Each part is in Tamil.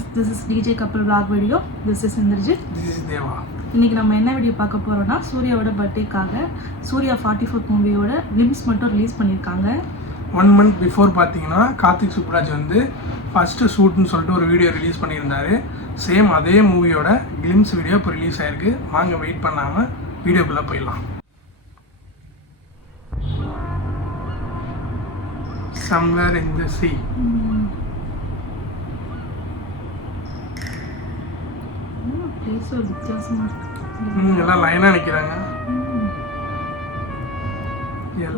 Friends, this is DJ Kappal vlog video. This is Indrajith. This is Deva. இன்றைக்கி நம்ம என்ன வீடியோ பார்க்க போகிறோம்னா, சூர்யாவோட பர்த்டேக்காக சூர்யா 44th மூவியோட கிளிம்ஸ் மட்டும் ரிலீஸ் பண்ணியிருக்காங்க. 1 month பிஃபோர் பார்த்தீங்கன்னா கார்த்திக் சுப்ராஜ் வந்து ஃபஸ்ட்டு ஷூட்னு சொல்லிட்டு ஒரு வீடியோ ரிலீஸ் பண்ணியிருந்தாரு. சேம் அதே மூவியோட கிளிம்ஸ் வீடியோ இப்போ ரிலீஸ் ஆகிருக்கு. வாங்க வெயிட் பண்ணாமல் வீடியோக்குள்ளே போயிடலாம். Somewhere in the sea. Place ஒரு வித்தியாசமா இருக்கு. எல்லாம் லைனாக நிற்கிறாங்க.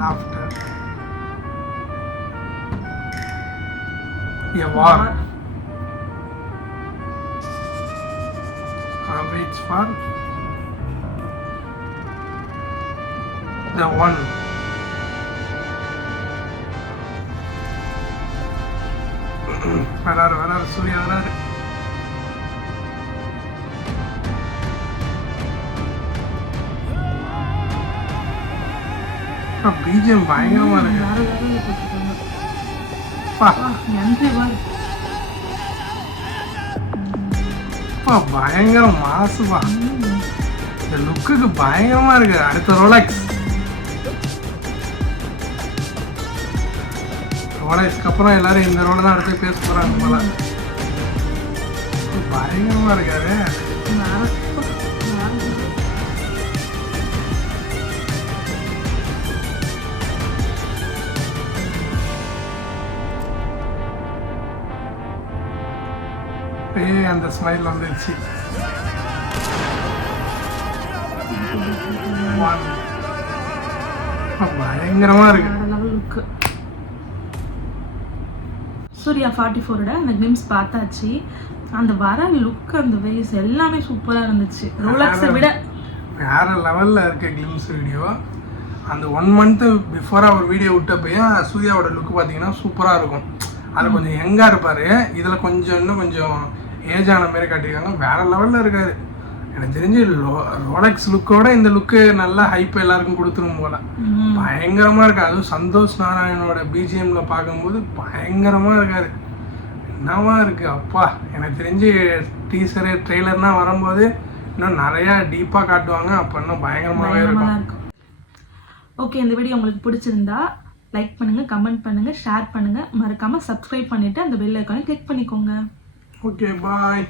laughter. A war. Waits for the one. வராரு சூர்யா வராரு. பிஜிஎம் பயங்கரமா இருக்கு. பயங்கர மாசுபா. இந்த லுக்குக்கு பயங்கரமா இருக்கு. அடுத்த ரோலக்ஸ்க்கு அப்புறம் எல்லாரும் இந்த ரோல தான் அடுத்து பேச போறாங்க போல. பயங்கரமா இருக்காரு. அந்த ஸ்மைல் வந்துருச்சு. பயங்கரமா இருக்கு. சூர்யா 44ஓட அந்த கிளிம்ஸ் பார்த்தாச்சு. அந்த வர லுக், அந்த வேஸ் எல்லாமே சூப்பராக இருந்துச்சு. ரோலக்ஸை விட வேற லெவலில் இருக்க கிளிம்ஸ் வீடியோ. அந்த 1 month பிஃபோராக ஒரு வீடியோ விட்டப்பையும் சூர்யாவோட லுக் பார்த்தீங்கன்னா சூப்பராக இருக்கும். அதில் கொஞ்சம் யங்காக இருப்பார். இதில் இன்னும் கொஞ்சம் ஏஜான மாரி காட்டியிருக்காங்க. வேற லெவலில் இருக்காரு. எனக்கு தெரிஞ்சு ரோலக்ஸ் லுக்கோட இந்த லுக்கு நல்லா ஹைப் எல்லாருக்கும் கொடுத்துரும் போல. பயங்கரமாக இருக்கு. அதுவும் சந்தோஷ் நாராயணோட பிஜிஎம்ல பார்க்கும்போது பயங்கரமாக இருக்காரு. என்னவா இருக்கு அப்பா. எனக்கு தெரிஞ்சு டீசரு ட்ரெய்லர்லாம் வரும்போது இன்னும் நிறையா டீப்பாக காட்டுவாங்க. அப்போ இன்னும் பயங்கரமாகவே இருக்கும். ஓகே, இந்த வீடியோ உங்களுக்கு பிடிச்சிருந்தா லைக் பண்ணுங்கள், கமெண்ட் பண்ணுங்கள், ஷேர் பண்ணுங்கள். மறக்காமல் சப்ஸ்கிரைப் பண்ணிவிட்டு அந்த பெல் ஐக்கானை கிளிக் பண்ணிக்கோங்க. Okay, bye.